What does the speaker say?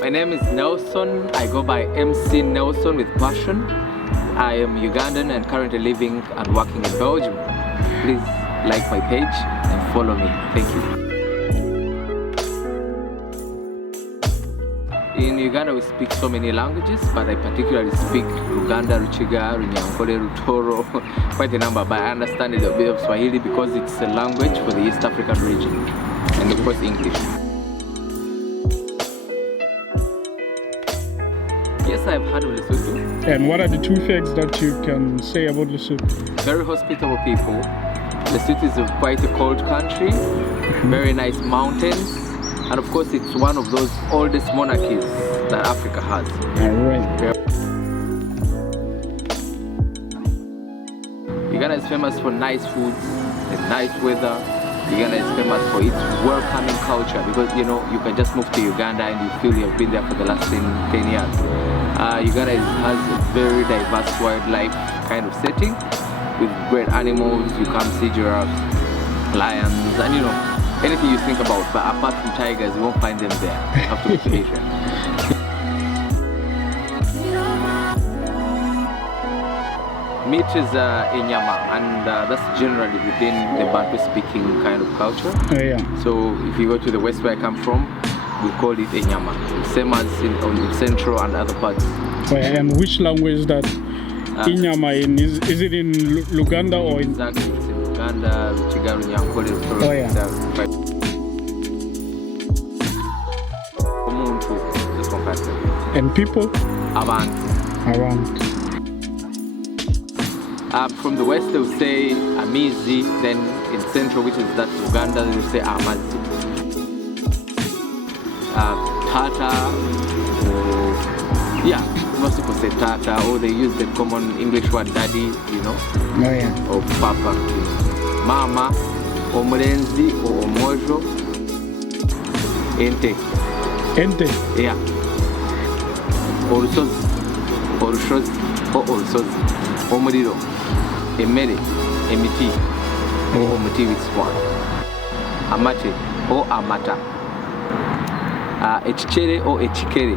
My name is Nelson. I go by MC Nelson with passion. I am Ugandan and currently living and working in Belgium. Please like my page and follow me. Thank you. In Uganda we speak so many languages, but I particularly speak Luganda, Ruchiga, Runyankole, Rutoro, quite a number, but I understand a little bit of Swahili because it's a language for the East African region, and of course English. Yes, I've heard of Lesotho. And what are the two facts that you can say about Lesotho? Very hospitable people. Lesotho is quite a cold country, very nice mountains, and of course it's one of those oldest monarchies that Africa has. Alright. Yeah. Uganda is famous for nice foods and nice weather. Uganda is famous for its welcoming culture because you can just move to Uganda and you feel you've been there for the last 10 years. Uganda has a very diverse wildlife kind of setting with great animals. You can see giraffes, lions, and anything you think about, but apart from tigers, you won't find them there. You have to go to Asia. Meat is inyama, and that's generally within the Bantu-speaking kind of culture. Oh, yeah. So if you go to the west where I come from, we call it inyama. Same as in central and other parts. Oh, yeah. And which language is that inyama in? Is it in Luganda or in? Exactly, it's in Uganda, Ruchiga, Runyankole, Rutoro. Oh, yeah. And people? Around. From the west they will say Amizi, then in central, which is that Uganda, they will say Amazi. Tata, most people say Tata, or they use the common English word daddy, Oh, yeah. or papa. Mama, Omulenzi, or Omojo, Ente. Yeah. Olusozi, omuliro, emmere, emiti, omuti with swan, amate or amata, ekikere or ekikere.